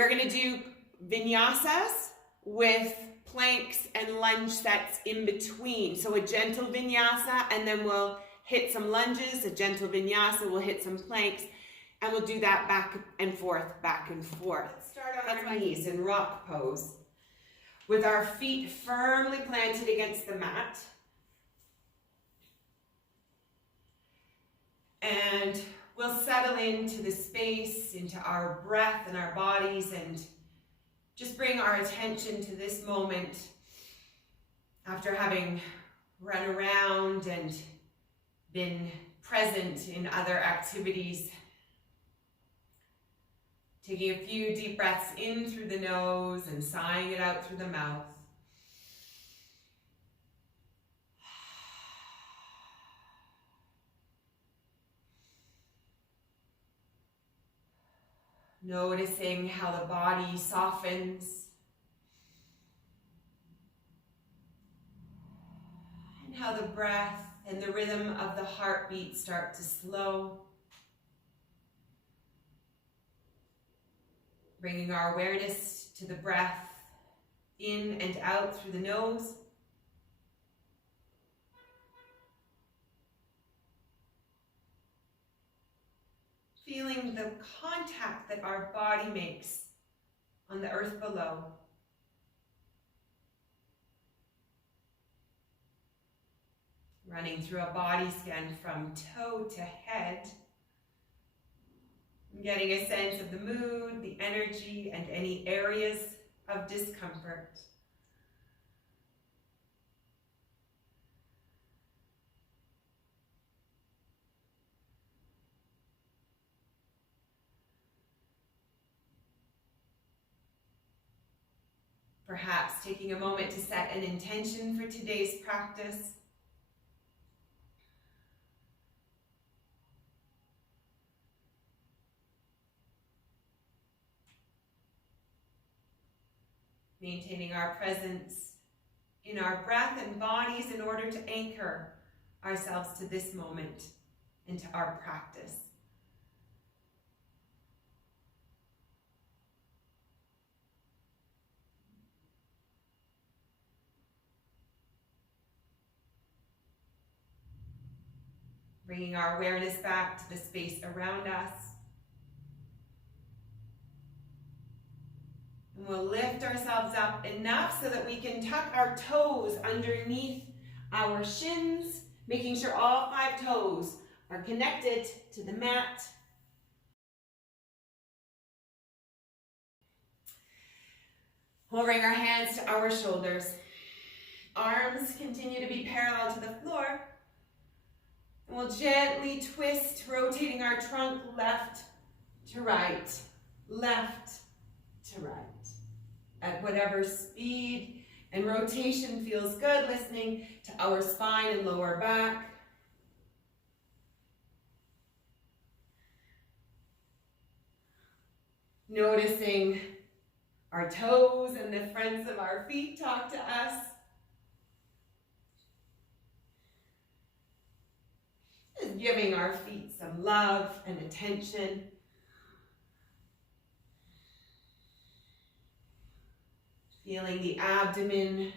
We're going to do vinyasas with planks and lunge sets in between. So a gentle vinyasa, and then we'll hit some lunges, a gentle vinyasa, we'll hit some planks, and we'll do that back and forth, back and forth. Let's start on our knees in rock pose, with our feet firmly planted against the mat. And we'll settle into the space, into our breath and our bodies, and just bring our attention to this moment after having run around and been present in other activities. Taking a few deep breaths in through the nose and sighing it out through the mouth. Noticing how the body softens and how the breath and the rhythm of the heartbeat start to slow. Bringing our awareness to the breath in and out through the nose. Feeling the contact that our body makes on the earth below. Running through a body scan from toe to head. Getting a sense of the mood, the energy, and any areas of discomfort. Perhaps taking a moment to set an intention for today's practice. Maintaining our presence in our breath and bodies in order to anchor ourselves to this moment and to our practice. Bringing our awareness back to the space around us. And we'll lift ourselves up enough so that we can tuck our toes underneath our shins, making sure all 5 toes are connected to the mat. We'll bring our hands to our shoulders. Arms continue to be parallel to the floor. And we'll gently twist, rotating our trunk left to right, left to right. At whatever speed and rotation feels good, listening to our spine and lower back. Noticing our toes and the fronts of our feet talk to us. Just giving our feet some love and attention. Feeling the abdomen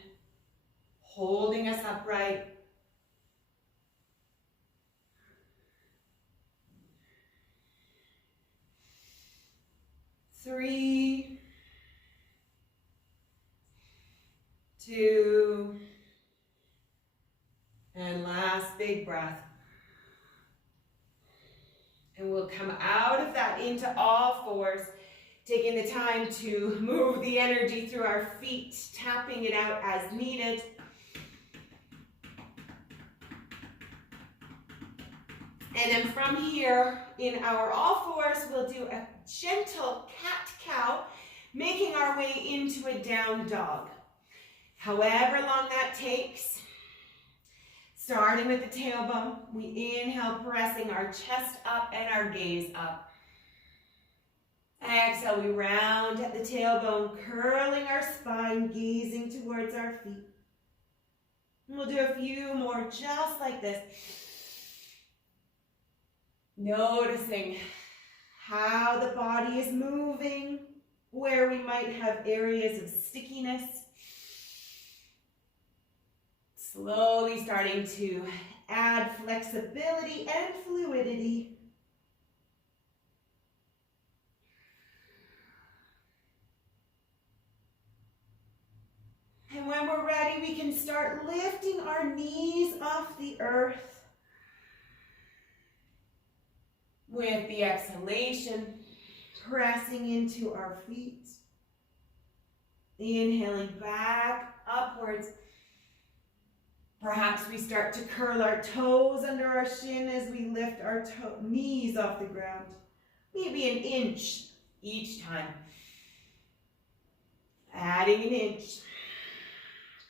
holding us upright. Three, 2, and last big breath. And we'll come out of that into all fours, taking the time to move the energy through our feet, tapping it out as needed. And then from here, in our all fours, we'll do a gentle cat-cow, making our way into a down dog. However long that takes. Starting with the tailbone, we inhale, pressing our chest up and our gaze up. Exhale, we round at the tailbone, curling our spine, gazing towards our feet. And we'll do a few more just like this. Noticing how the body is moving, where we might have areas of stickiness. Slowly starting to add flexibility and fluidity. And when we're ready, we can start lifting our knees off the earth. With the exhalation, pressing into our feet. Inhaling back upwards. Perhaps we start to curl our toes under our shin as we lift our knees off the ground. Maybe an inch each time. Adding an inch.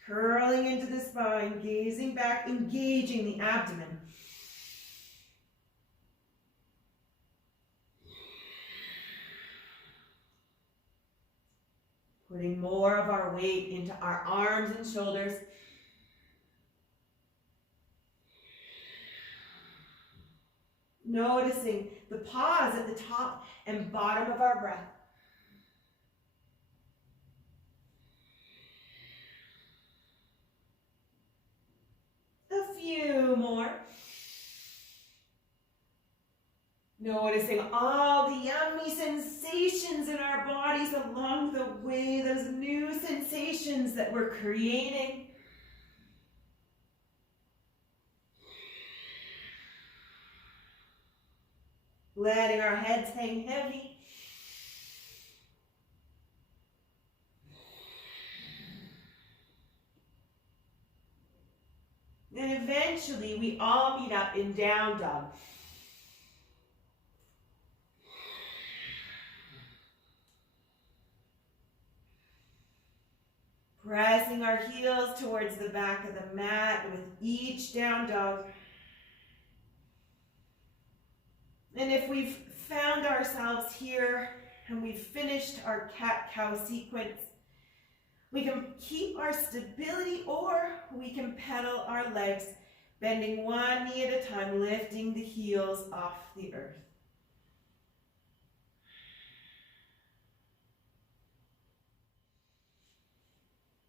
Curling into the spine, gazing back, engaging the abdomen. Putting more of our weight into our arms and shoulders. Noticing the pause at the top and bottom of our breath. A few more. Noticing all the yummy sensations in our bodies along the way, those new sensations that we're creating. Letting our heads hang heavy. And eventually we all meet up in down dog. Pressing our heels towards the back of the mat with each down dog. And if we've found ourselves here and we've finished our cat-cow sequence, we can keep our stability or we can pedal our legs, bending one knee at a time, lifting the heels off the earth.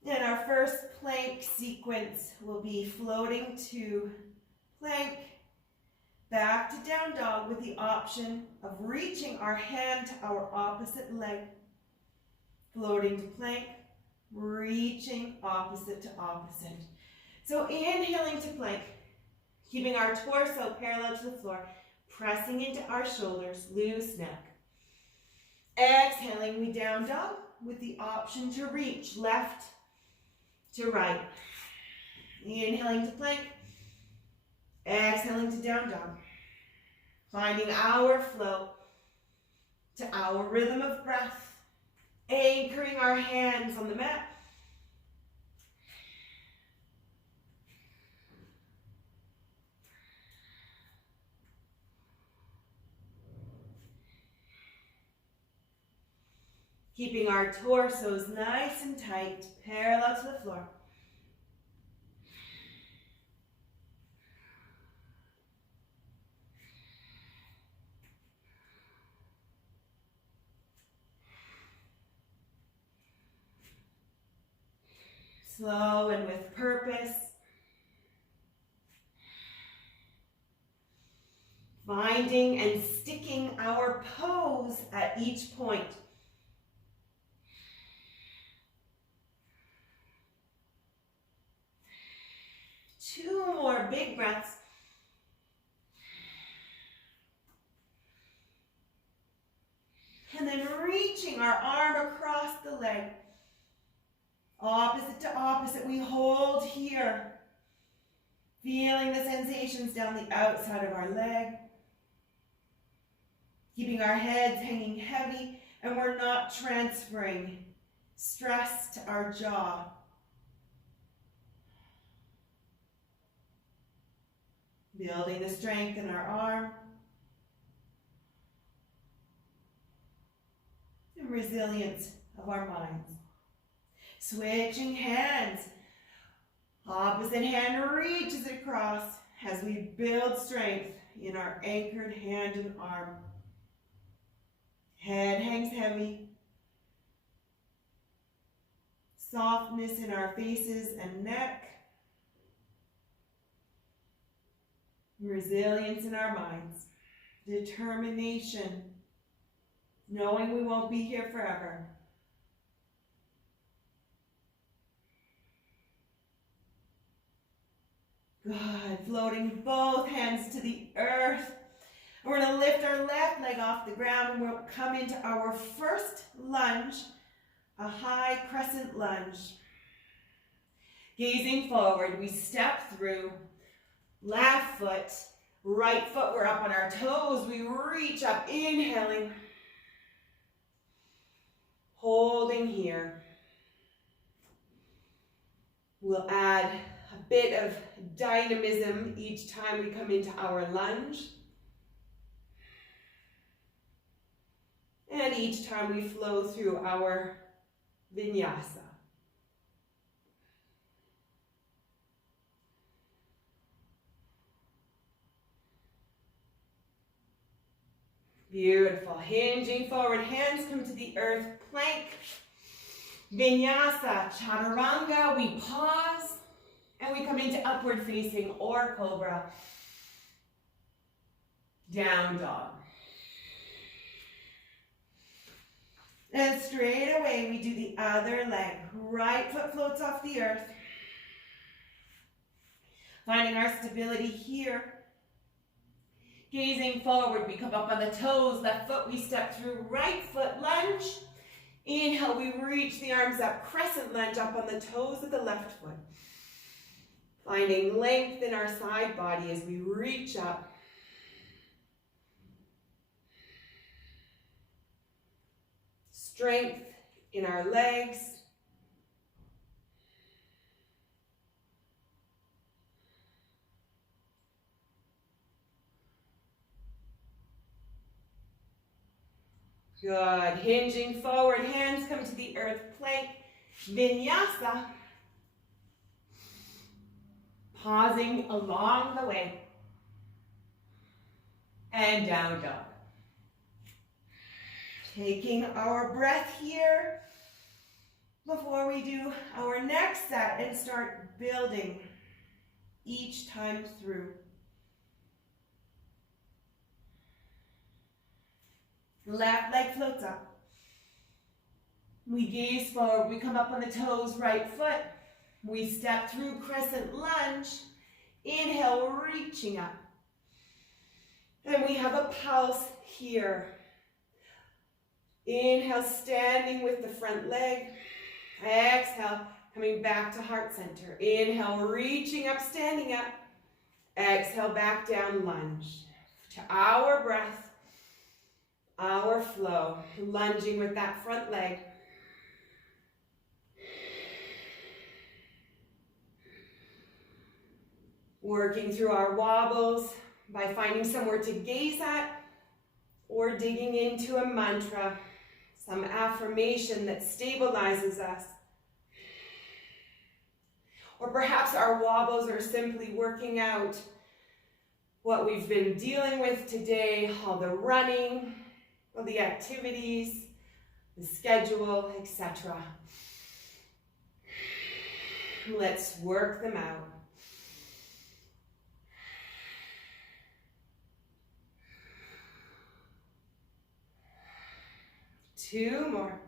And our first plank sequence will be floating to plank, back to down dog with the option of reaching our hand to our opposite leg, floating to plank, reaching opposite to opposite. So inhaling to plank, keeping our torso parallel to the floor, pressing into our shoulders, loose neck. Exhaling, we down dog with the option to reach left to right. Inhaling to plank, exhaling to down dog. Finding our flow to our rhythm of breath. Anchoring our hands on the mat. Keeping our torsos nice and tight, parallel to the floor. Slow and with purpose. Finding and sticking our pose at each point. Two more big breaths. And then reaching our arm across the leg. Opposite to opposite, we hold here. Feeling the sensations down the outside of our leg. Keeping our heads hanging heavy, and we're not transferring stress to our jaw. Building the strength in our arm. And resilience of our minds. Switching hands. Opposite hand reaches across as we build strength in our anchored hand and arm. Head hangs heavy. softness in our faces and neck, resilience in our minds, determination, knowing we won't be here forever. Good, floating both hands to the earth. We're going to lift our left leg off the ground and we'll come into our first lunge, a high crescent lunge. Gazing forward, we step through, left foot, right foot, we're up on our toes, we reach up, inhaling, holding here. We'll add a bit of dynamism each time we come into our lunge. And each time we flow through our Vinyasa. Beautiful. Hinging forward, hands come to the earth, plank. Vinyasa, chaturanga, we pause and we come into upward facing or cobra. Down dog. And straight away we do the other leg. Right foot floats off the earth. Finding our stability here. Gazing forward, we come up on the toes. Left foot, we step through. Right foot lunge. Inhale, we reach the arms up. Crescent lunge up on the toes of the left foot. Finding length in our side body as we reach up. Strength in our legs. Good. Hinging forward, hands come to the earth, plank, Vinyasa. Pausing along the way. And down dog. Taking our breath here before we do our next set and start building each time through. Left leg floats up. We gaze forward, we come up on the toes, right foot. We step through crescent lunge. Inhale, reaching up. And we have a pulse here. Inhale, standing with the front leg. Exhale, coming back to heart center. Inhale, reaching up, standing up. Exhale, back down, lunge. To our breath, our flow. Lunging with that front leg. Working through our wobbles by finding somewhere to gaze at or digging into a mantra. Some affirmation that stabilizes us. Or perhaps our wobbles are simply working out what we've been dealing with today, all the running, all the activities, the schedule, etc. Let's work them out. Two more.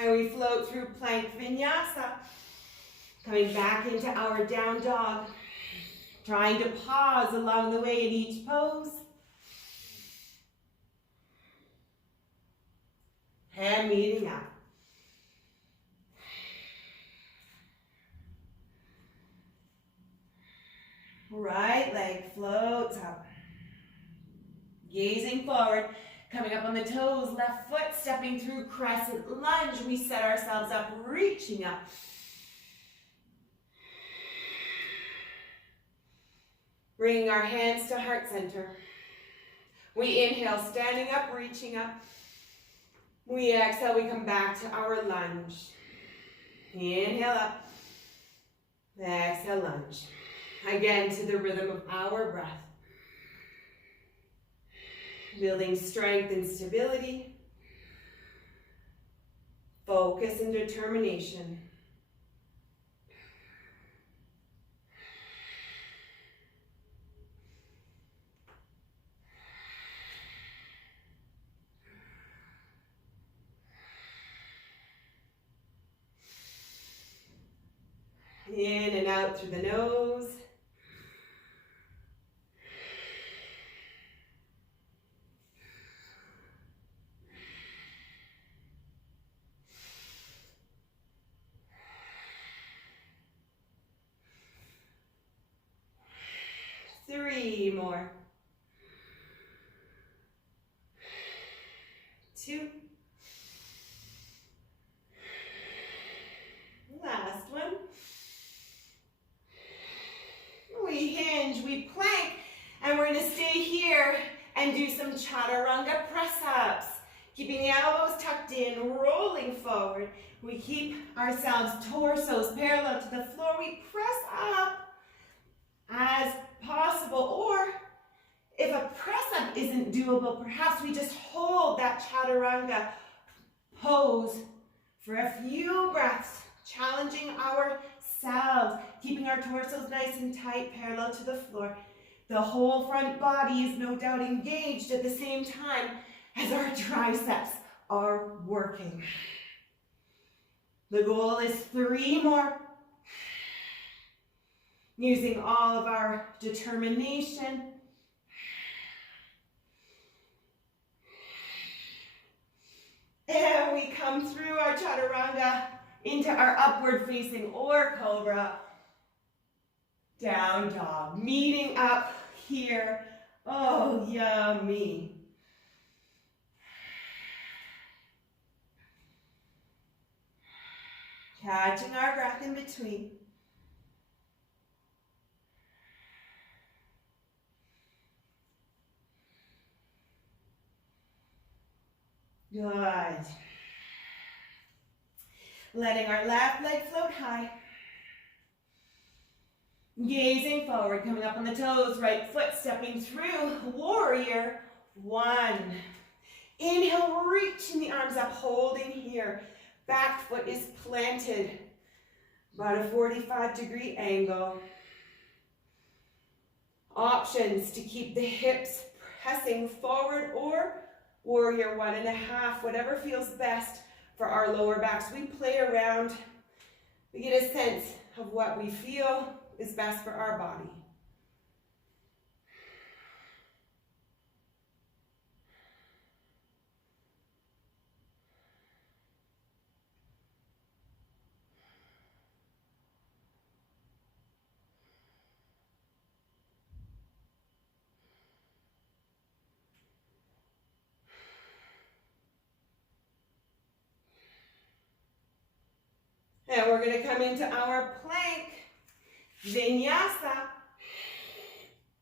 And we float through plank Vinyasa, coming back into our down dog, trying to pause along the way in each pose. And meeting up. Right leg floats up. Gazing forward, coming up on the toes, left foot stepping through crescent lunge. We set ourselves up, reaching up. Bringing our hands to heart center. We inhale, standing up, reaching up. We exhale, we come back to our lunge. Inhale up. Exhale, lunge. Again, to the rhythm of our breath. Building strength and stability, focus and determination. In and out through the nose. Three more. 2. Last one. We hinge, we plank, and we're going to stay here and do some chaturanga press-ups. Keeping the elbows tucked in, rolling forward. We keep ourselves torsos parallel to the floor. We press up as possible, or if a press-up isn't doable, perhaps we just hold that chaturanga pose for a few breaths, challenging ourselves, keeping our torsos nice and tight, parallel to the floor. The whole front body is no doubt engaged at the same time as our triceps are working. The goal is 3 more. Using all of our determination. And we come through our chaturanga into our upward facing or cobra. Down dog, meeting up here. Oh, yummy. Catching our breath in between. Good. Letting our left leg float high. Gazing forward, coming up on the toes, right foot stepping through, warrior 1. Inhale, reaching the arms up, holding here. Back foot is planted, about a 45-degree angle. Options to keep the hips pressing forward or warrior 1.5, whatever feels best for our lower backs. We play around, we get a sense of what we feel is best for our body. And we're going to come into our plank, Vinyasa,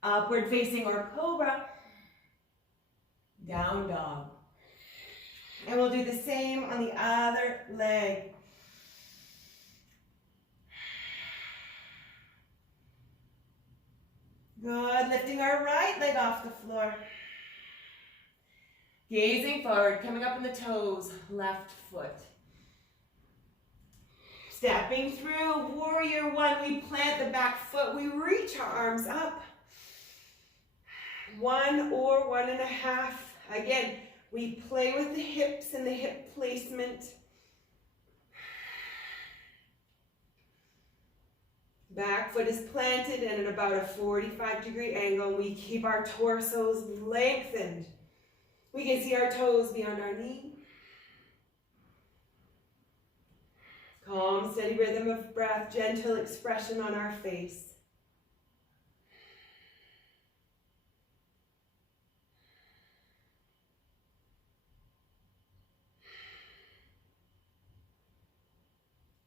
upward facing or cobra, down dog. And we'll do the same on the other leg. Good, lifting our right leg off the floor. Gazing forward, coming up on the toes, left foot. Stepping through, warrior 1, we plant the back foot, we reach our arms up. 1 or 1.5. Again, we play with the hips and the hip placement. Back foot is planted and at about a 45-degree angle. We keep our torsos lengthened. We can see our toes beyond our knee. Calm, steady rhythm of breath, gentle expression on our face.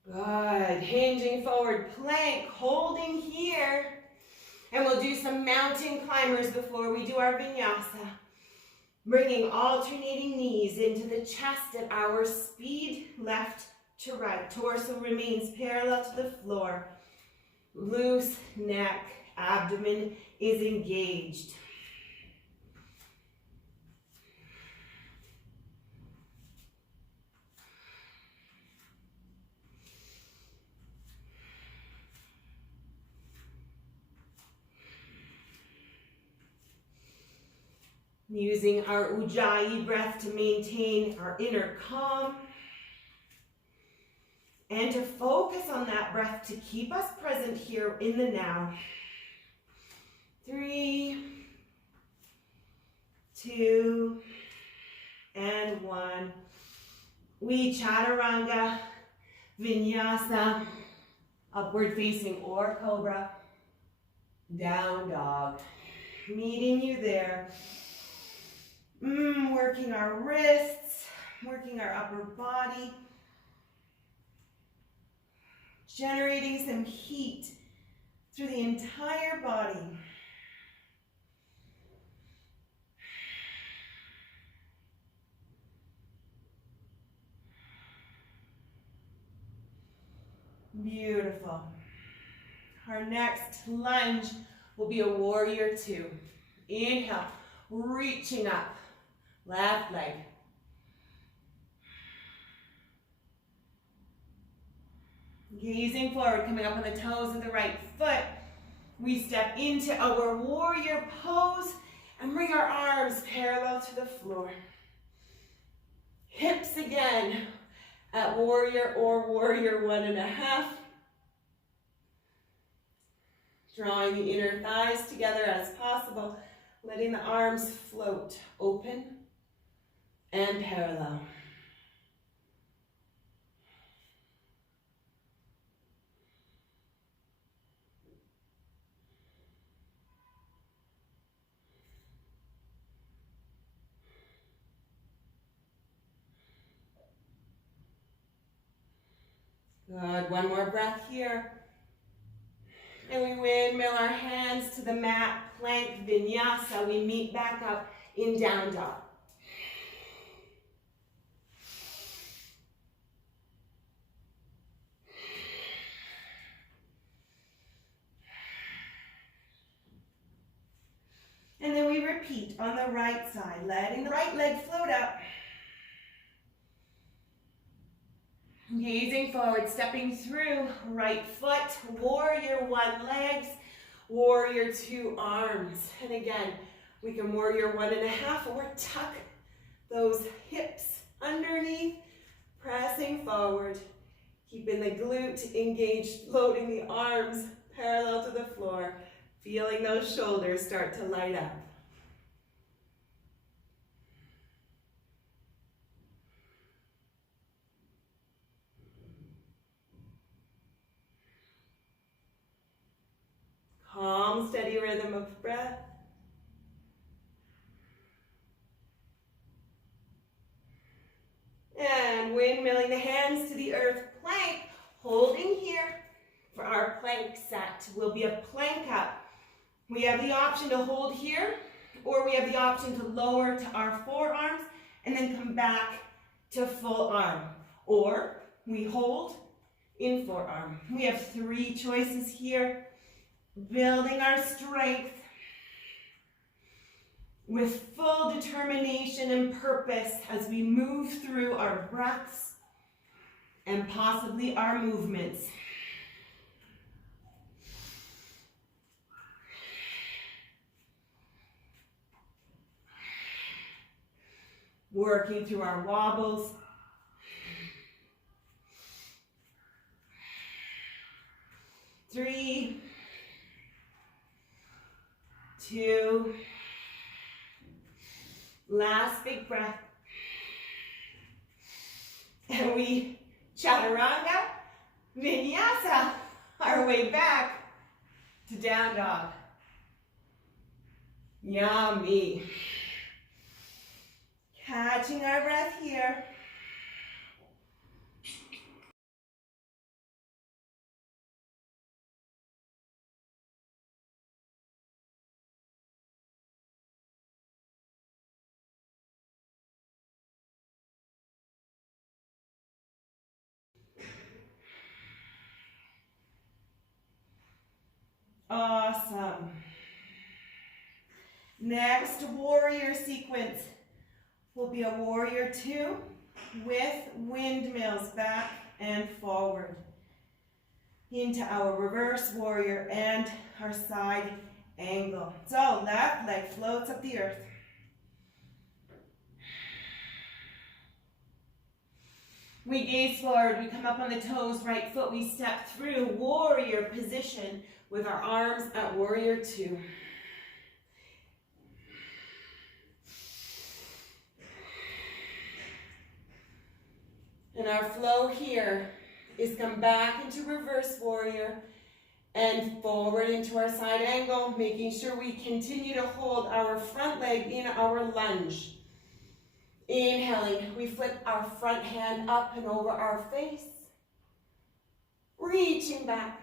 Good, hinging forward, plank, holding here. And we'll do some mountain climbers before we do our vinyasa. Bringing alternating knees into the chest at our speed, left to right. Torso remains parallel to the floor. Loose neck, abdomen is engaged. Using our Ujayi breath to maintain our inner calm and to focus on that breath to keep us present here in the now. 3, 2, and 1. We chaturanga, vinyasa, upward facing or cobra, down dog. Meeting you there. Working our wrists, working our upper body, generating some heat through the entire body. Beautiful. Our next lunge will be a warrior 2. Inhale, reaching up. Left leg. Gazing forward, coming up on the toes of the right foot. We step into our warrior pose and bring our arms parallel to the floor. Hips again at warrior or warrior 1.5. Drawing the inner thighs together as possible, letting the arms float open and parallel. Good, one more breath here. And we windmill our hands to the mat, plank vinyasa. We meet back up in down dog. And then we repeat on the right side, letting the right leg float up. Gazing forward, stepping through, right foot, warrior 1 legs, warrior 2 arms. And again, we can warrior 1.5 or tuck those hips underneath, pressing forward, keeping the glute engaged, loading the arms parallel to the floor, feeling those shoulders start to light up. Calm, steady rhythm of breath. And windmilling the hands to the earth, plank, holding here for our plank set. Will be a plank up. We have the option to hold here, or we have the option to lower to our forearms and then come back to full arm. Or we hold in forearm. We have 3 choices here. Building our strength with full determination and purpose as we move through our breaths and possibly our movements. Working through our wobbles. Three, 2, last big breath. And we chaturanga, vinyasa, our way back to down dog. Yummy. Catching our breath here. Awesome. Next warrior sequence will be a warrior 2 with windmills back and forward into our reverse warrior and our side angle. So left leg floats up the earth. We gaze forward, we come up on the toes, right foot, we step through warrior position with our arms at warrior 2. And our flow here is come back into reverse warrior and forward into our side angle, making sure we continue to hold our front leg in our lunge. Inhaling, we flip our front hand up and over our face. Reaching back.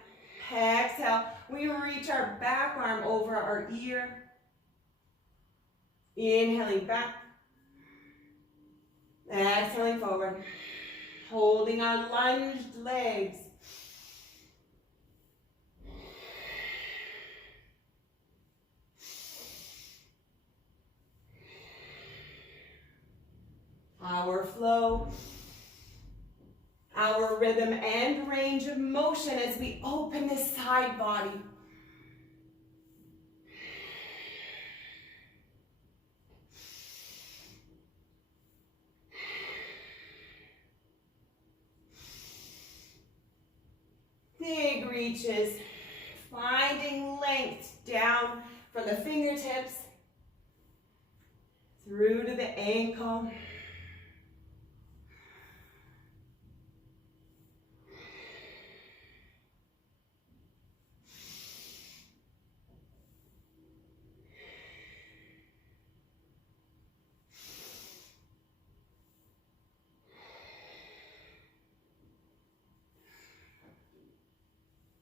Exhale, we reach our back arm over our ear. Inhaling back. Exhaling forward. Holding our lunged legs. Our flow, our rhythm and range of motion as we open the side body. Big reaches, finding length down from the fingertips through to the ankle.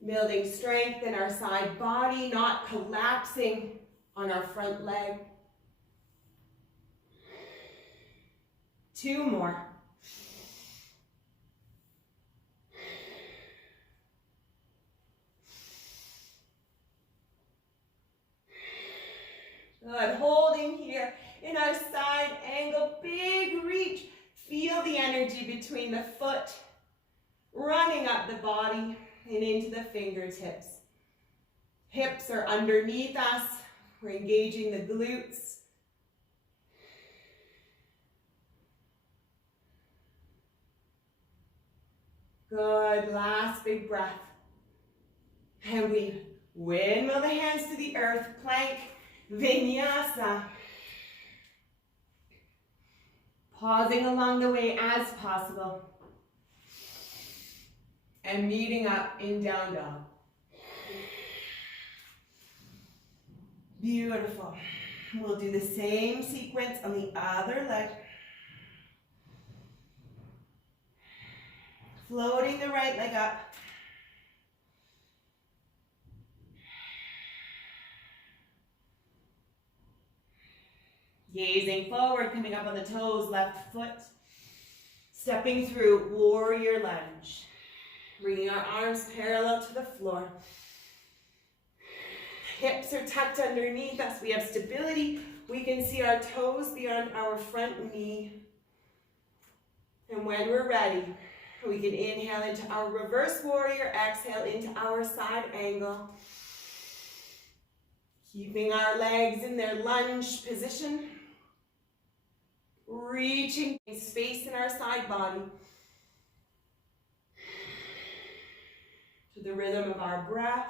Building strength in our side body, not collapsing on our front leg. 2 more. Good, holding here in our side angle, big reach. Feel the energy between the foot, running up the body and into the fingertips. Hips are underneath us. We're engaging the glutes. Good, last big breath. And we windmill the hands to the earth, plank, Vinyasa. Pausing along the way as possible. And meeting up in down dog. Beautiful. We'll do the same sequence on the other leg. Floating the right leg up. Gazing forward, coming up on the toes, left foot. Stepping through warrior lunge. Bringing our arms parallel to the floor. Hips are tucked underneath us. We have stability. We can see our toes beyond our front knee. And when we're ready, we can inhale into our reverse warrior, exhale into our side angle. Keeping our legs in their lunge position. Reaching space in our side body. To the rhythm of our breath.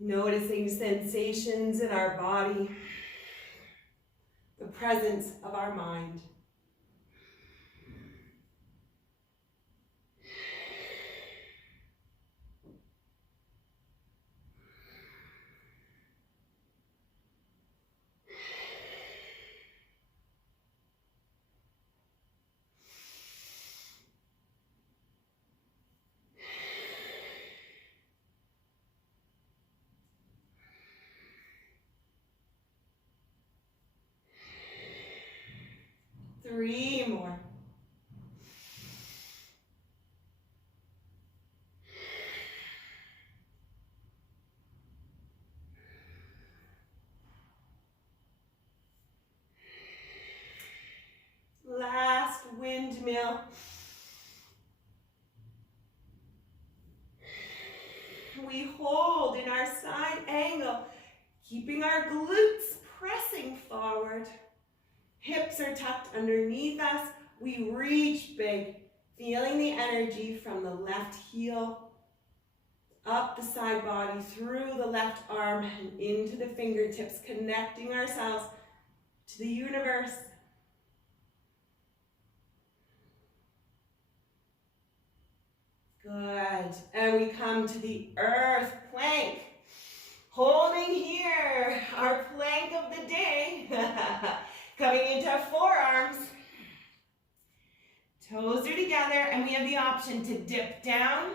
Noticing sensations in our body, the presence of our mind. 3 more. Last windmill. We hold in our side angle, keeping our glutes pressing forward. Hips are tucked underneath us. We reach big, feeling the energy from the left heel, up the side body, through the left arm, and into the fingertips, connecting ourselves to the universe. Good. And we come to the earth plank. Holding here, our plank of the day. Coming into forearms. Toes are together, and we have the option to dip down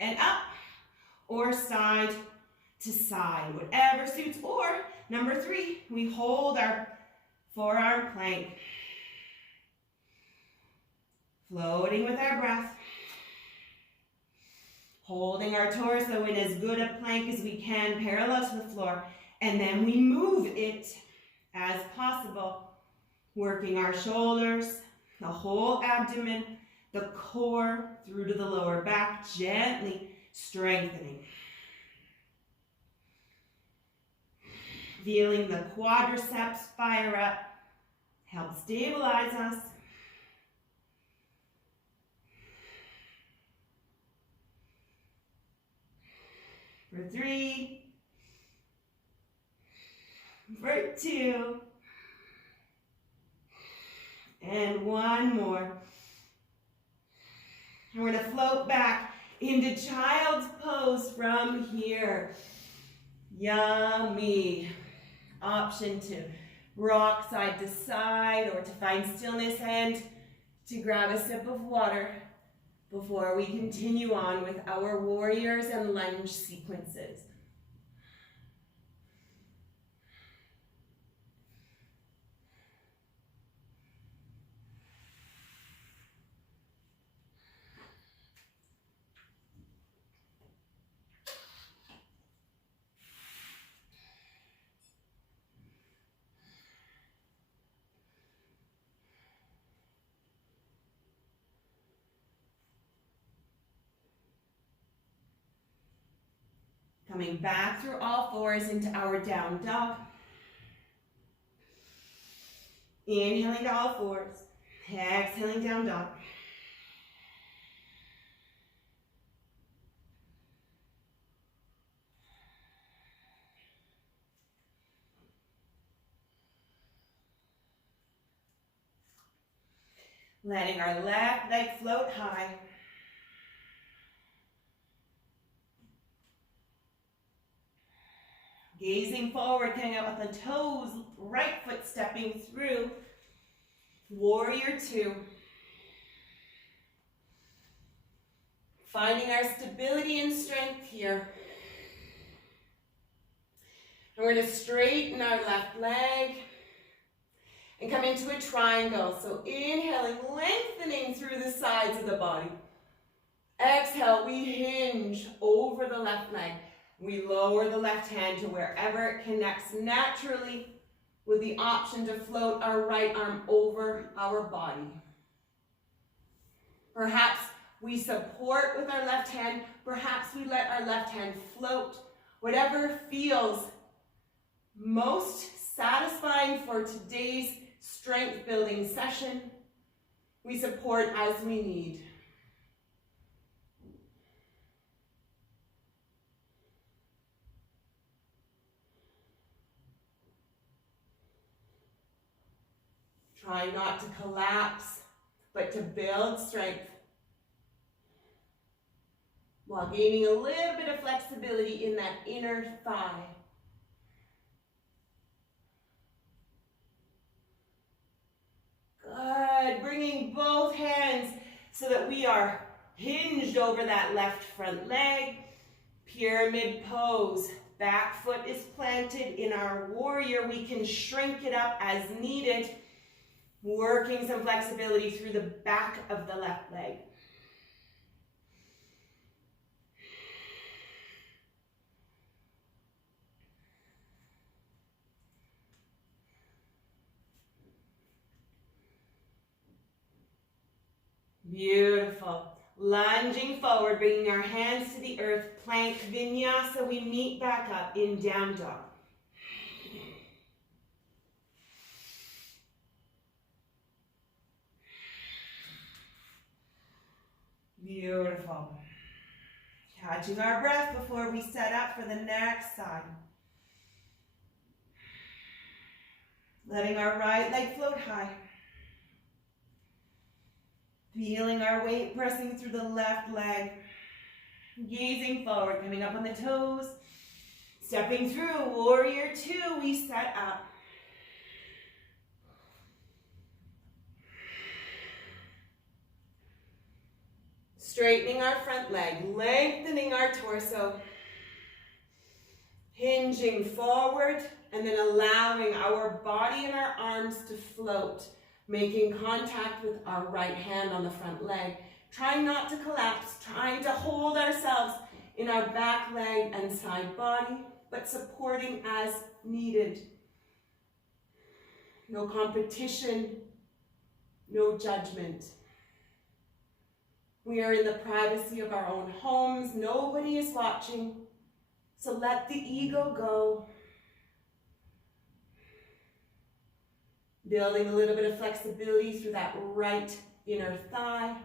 and up, or side to side, whatever suits. Or number 3, we hold our forearm plank. Floating with our breath. Holding our torso in as good a plank as we can, parallel to the floor. And then we move it as possible, working our shoulders, the whole abdomen, the core through to the lower back, gently strengthening. Feeling the quadriceps fire up, help stabilize us. For 3, for 2, and 1 more. And we're going to float back into child's pose from here. Yummy. Option to rock side to side, or to find stillness and to grab a sip of water before we continue on with our warriors and lunge sequences. Coming back through all fours into our down dog. Inhaling to all fours. Exhaling down dog. Letting our left leg float high. Gazing forward, coming up with the toes, right foot stepping through. Warrior 2. Finding our stability and strength here. And we're going to straighten our left leg and come into a triangle. So inhaling, lengthening through the sides of the body. Exhale, we hinge over the left leg. We lower the left hand to wherever it connects naturally, with the option to float our right arm over our body. Perhaps we support with our left hand. Perhaps we let our left hand float. Whatever feels most satisfying for today's strength building session, we support as we need. Try not to collapse, but to build strength while gaining a little bit of flexibility in that inner thigh. Good. Bringing both hands so that we are hinged over that left front leg. Pyramid pose. Back foot is planted in our warrior. We can shrink it up as needed. Working some flexibility through the back of the left leg. Beautiful. Lunging forward, bringing our hands to the earth, plank, vinyasa. We meet back up in down dog. Beautiful. Catching our breath before we set up for the next side. Letting our right leg float high. Feeling our weight pressing through the left leg. Gazing forward, coming up on the toes. Stepping through, warrior two, we set up. Straightening our front leg, lengthening our torso. Hinging forward, and then allowing our body and our arms to float. Making contact with our right hand on the front leg. Trying not to collapse, trying to hold ourselves in our back leg and side body, but supporting as needed. No competition, no judgment. We are in the privacy of our own homes. Nobody is watching. So let the ego go. Building a little bit of flexibility through that right inner thigh.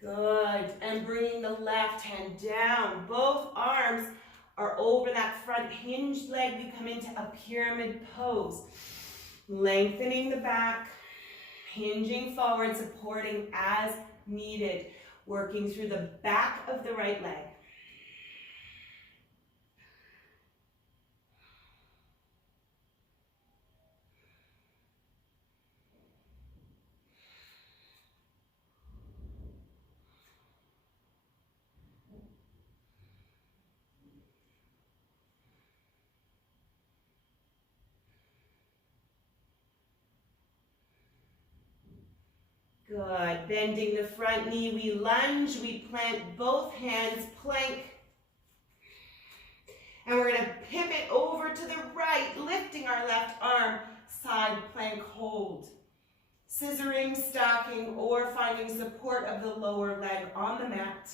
Good. And bringing the left hand down. Both arms are over that front hinged leg. We come into a pyramid pose. Lengthening the back, hinging forward, supporting as needed. Working through the back of the right leg. Good. Bending the front knee, we lunge, we plant both hands, plank. And we're going to pivot over to the right, lifting our left arm, side plank hold. Scissoring, stacking, or finding support of the lower leg on the mat.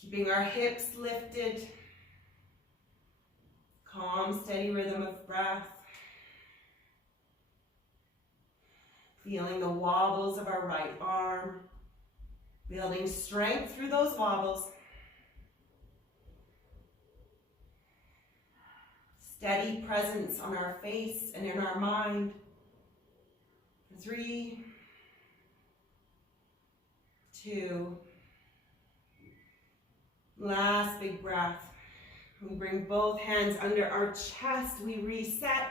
Keeping our hips lifted. Calm, steady rhythm of breath. Feeling the wobbles of our right arm. Building strength through those wobbles. Steady presence on our face and in our mind. 3, 2. Last big breath. We bring both hands under our chest. We reset.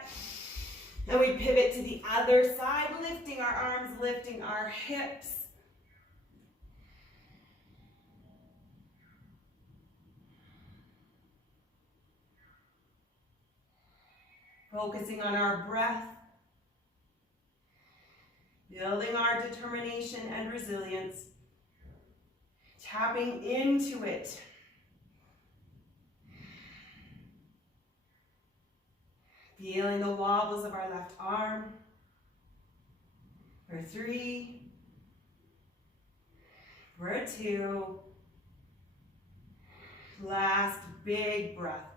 And we pivot to the other side, lifting our arms, lifting our hips. Focusing on our breath. Building our determination and resilience. Tapping into it. Feeling the wobbles of our left arm. For 3. For 2. Last big breath.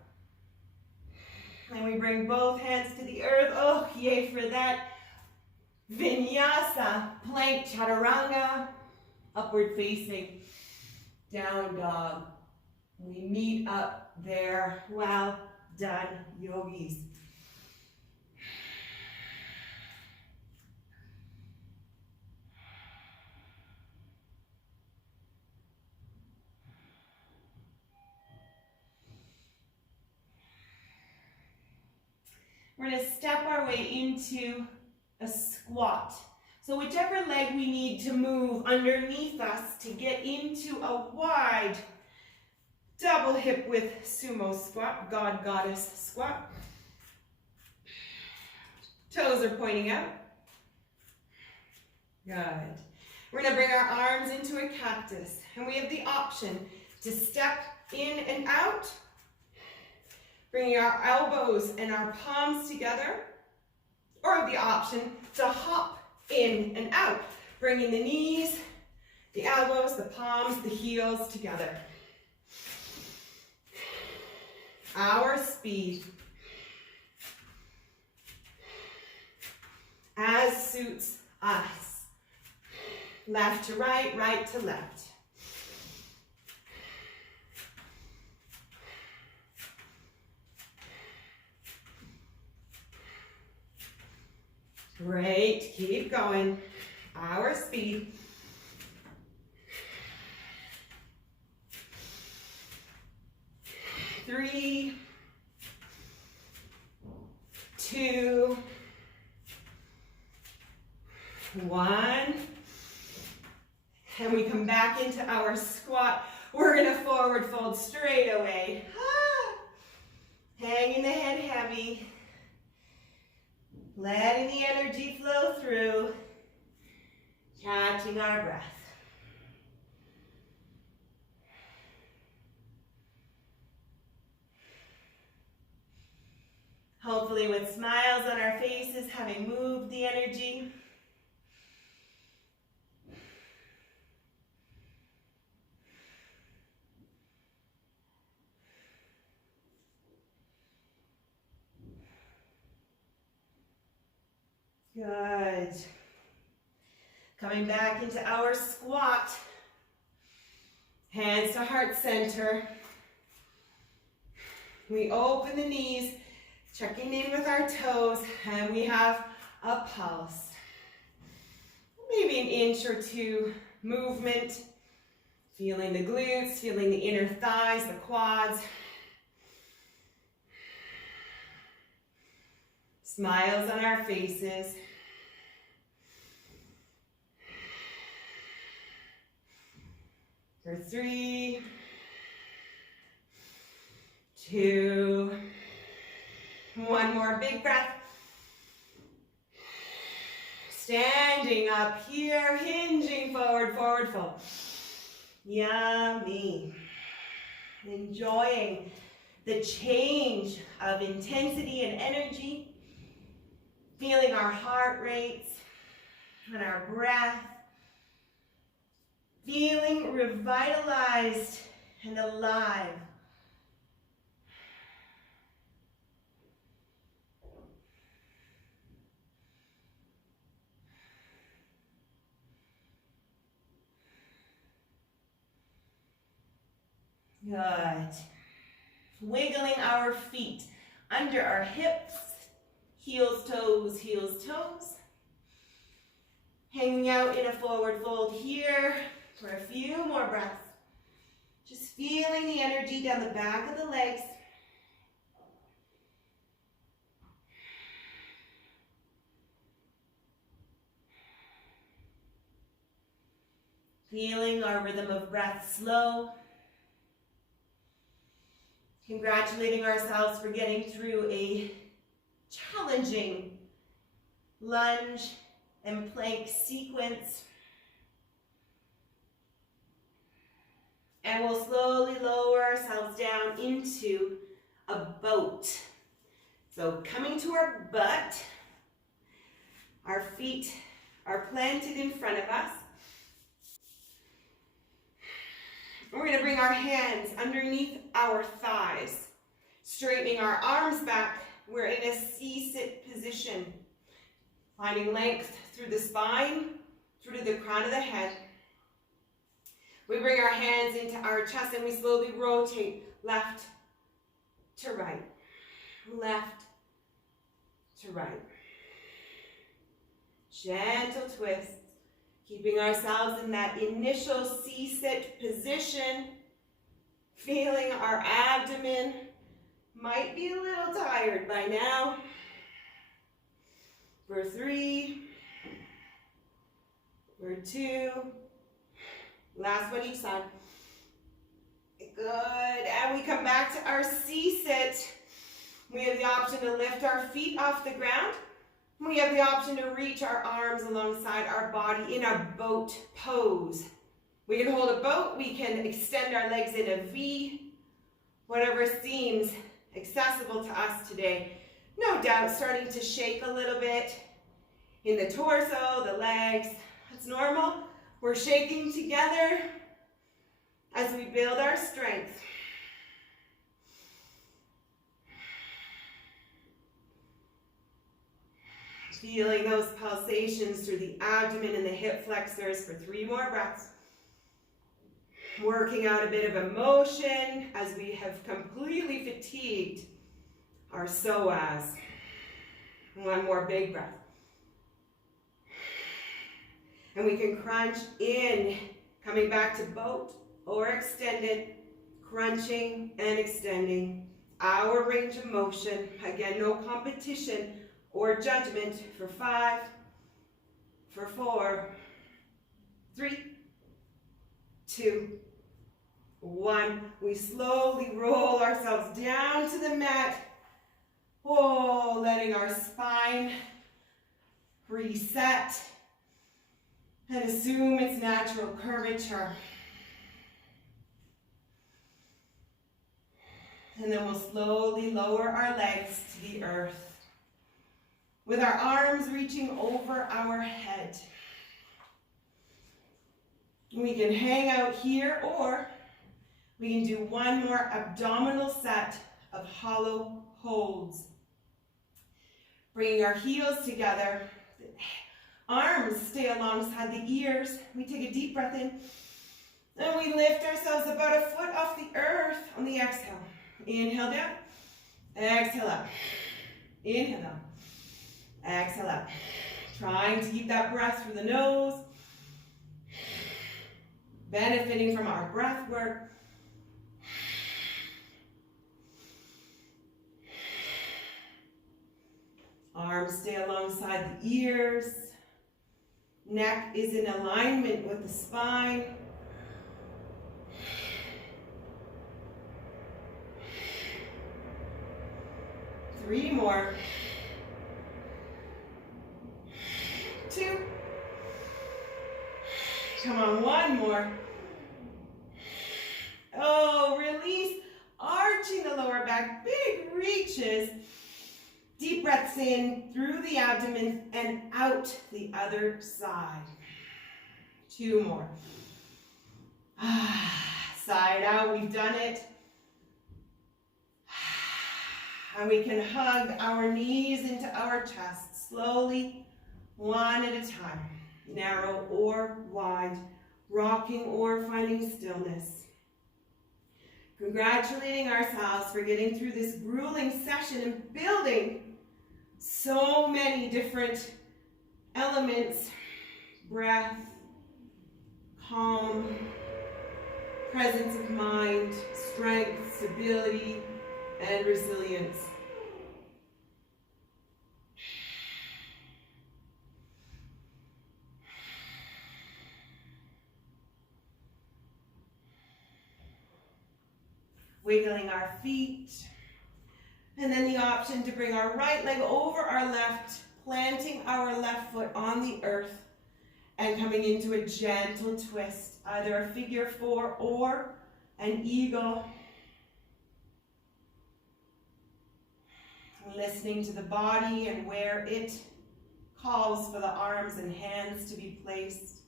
And we bring both hands to the earth. Oh, yay for that. Vinyasa, plank chaturanga, upward facing, down dog. We meet up there. Well done, yogis. We're going to step our way into a squat. So whichever leg we need to move underneath us to get into a wide double hip width sumo squat, God Goddess squat. Toes are pointing out. Good. We're going to bring our arms into a cactus, and we have the option to step in and out, bringing our elbows and our palms together, or the option to hop in and out, bringing the knees, the elbows, the palms, the heels together. Our speed, as suits us. Left to right, right to left. Great, keep going. Our speed. Three, two, one. And we come back into our squat. We're going to forward fold straight away. Hanging the head heavy. Letting the energy flow through. Catching our breath. Hopefully with smiles on our faces, having moved the energy. Good. Coming back into our squat. Hands to heart center. We open the knees, checking in with our toes, and we have a pulse. Maybe an inch or two movement. Feeling the glutes, feeling the inner thighs, the quads. Smiles on our faces. For 3, 2, one more big breath. Standing up here, hinging forward, forward fold. Yummy. Enjoying the change of intensity and energy. Feeling our heart rates and our breath. Feeling revitalized and alive. Good. Wiggling our feet under our hips. Heels, toes, heels, toes. Hanging out in a forward fold here for a few more breaths. Just feeling the energy down the back of the legs. Feeling our rhythm of breath slow. Congratulating ourselves for getting through a challenging lunge and plank sequence. And we'll slowly lower ourselves down into a boat. So coming to our butt, our feet are planted in front of us. We're going to bring our hands underneath our thighs, straightening our arms back. We're in a C-sit position, finding length through the spine, through to the crown of the head. We bring our hands into our chest and we slowly rotate left to right, left to right. Gentle twist, keeping ourselves in that initial C-sit position, feeling our abdomen might be a little tired by now. For 3, for 2, last one each side. Good, and we come back to our C-sit. We have the option to lift our feet off the ground. We have the option to reach our arms alongside our body in a boat pose. We can hold a boat, we can extend our legs in a V, whatever seems accessible to us today. No doubt starting to shake a little bit in the torso, the legs. That's normal. We're shaking together as we build our strength. Feeling those pulsations through the abdomen and the hip flexors for 3 more breaths. Working out a bit of emotion as we have completely fatigued our psoas. 1 more big breath. And we can crunch in, coming back to boat or extended, crunching and extending. Our range of motion, again, no competition or judgment, for 5, for 4, 3, 2, 1. We slowly roll ourselves down to the mat. Oh, letting our spine reset and assume its natural curvature. And then we'll slowly lower our legs to the earth, with our arms reaching over our head. We can hang out here, or we can do 1 more abdominal set of hollow holds. Bringing our heels together, arms stay alongside the ears. We take a deep breath in, and we lift ourselves about 1 foot off the earth on the exhale. Inhale down, exhale up, inhale down, exhale up. Trying to keep that breath through the nose, benefiting from our breath work. Arms stay alongside the ears. Neck is in alignment with the spine. Three more. 2. Come on, 1 more. Oh, release, arching the lower back, big reaches. Deep breaths in through the abdomen and out the other side. 2 more. Side out, we've done it. And we can hug our knees into our chest, slowly, 1 at a time. Narrow or wide, rocking or finding stillness. Congratulating ourselves for getting through this grueling session and building so many different elements: breath, calm, presence of mind, strength, stability, and resilience. Wiggling our feet, and then the option to bring our right leg over our left, planting our left foot on the earth, and coming into a gentle twist, either a figure 4 or an eagle. Listening to the body and where it calls for the arms and hands to be placed.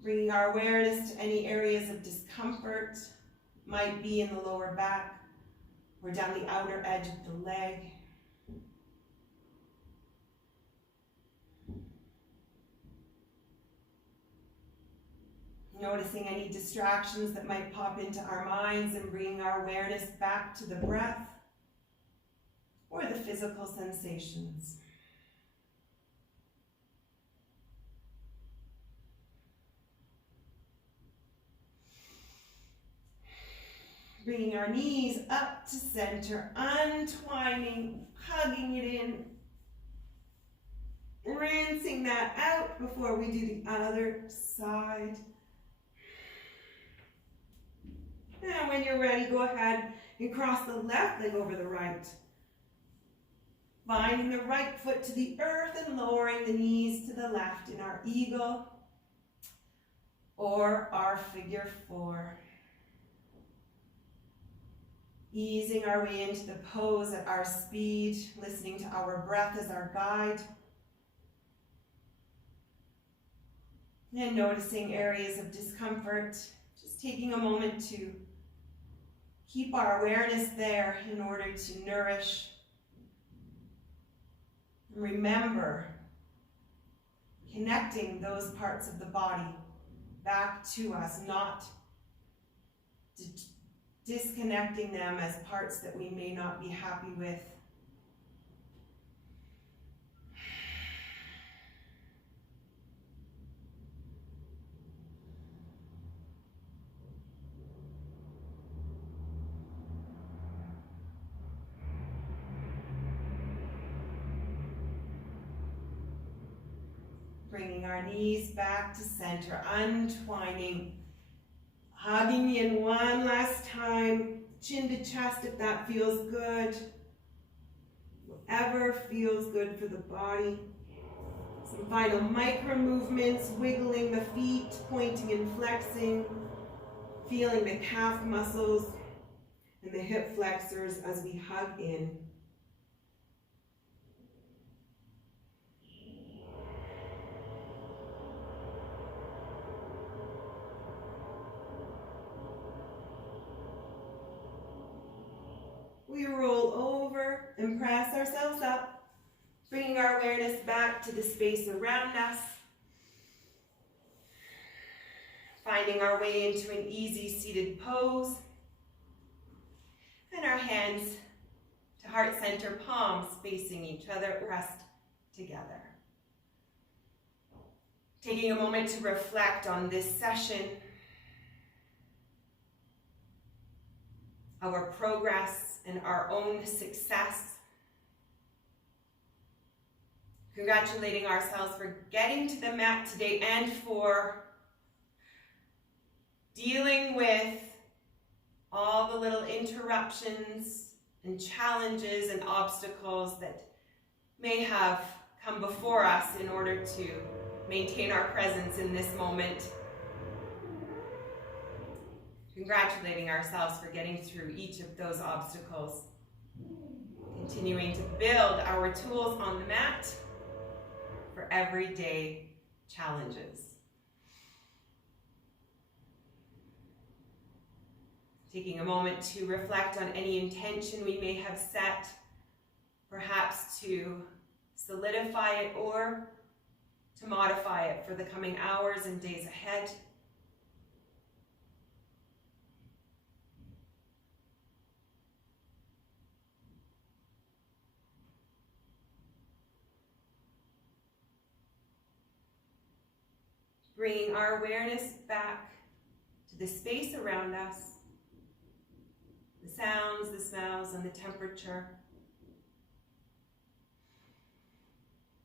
Bringing our awareness to any areas of discomfort, might be in the lower back or down the outer edge of the leg. Noticing any distractions that might pop into our minds and bringing our awareness back to the breath or the physical sensations. Bringing our knees up to center, untwining, hugging it in, rinsing that out before we do the other side. And when you're ready, go ahead and cross the left leg over the right. Binding the right foot to the earth and lowering the knees to the left in our eagle or our figure four. Easing our way into the pose at our speed, listening to our breath as our guide. And noticing areas of discomfort, just taking a moment to keep our awareness there in order to nourish. And remember, connecting those parts of the body back to us, not disconnecting them as parts that we may not be happy with. Bringing our knees back to center, untwining, hugging in one last time, chin to chest if that feels good. Whatever feels good for the body. Some final micro movements, wiggling the feet, pointing and flexing, feeling the calf muscles and the hip flexors as we hug in. We roll over and press ourselves up, bringing our awareness back to the space around us, finding our way into an easy seated pose, and our hands to heart center, palms facing each other, pressed together. Taking a moment to reflect on this session, our progress, and our own success. Congratulating ourselves for getting to the mat today and for dealing with all the little interruptions and challenges and obstacles that may have come before us in order to maintain our presence in this moment. Congratulating ourselves for getting through each of those obstacles. Continuing to build our tools on the mat for everyday challenges. Taking a moment to reflect on any intention we may have set, perhaps to solidify it or to modify it for the coming hours and days ahead. Bringing our awareness back to the space around us, the sounds, the smells, and the temperature.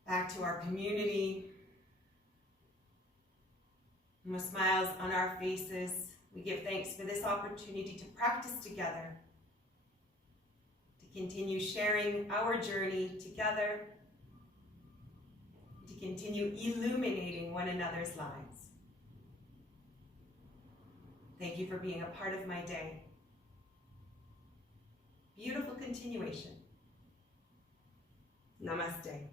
Back to our community. And with smiles on our faces, we give thanks for this opportunity to practice together, to continue sharing our journey together, to continue illuminating one another's lives. Thank you for being a part of my day. Beautiful continuation. Namaste.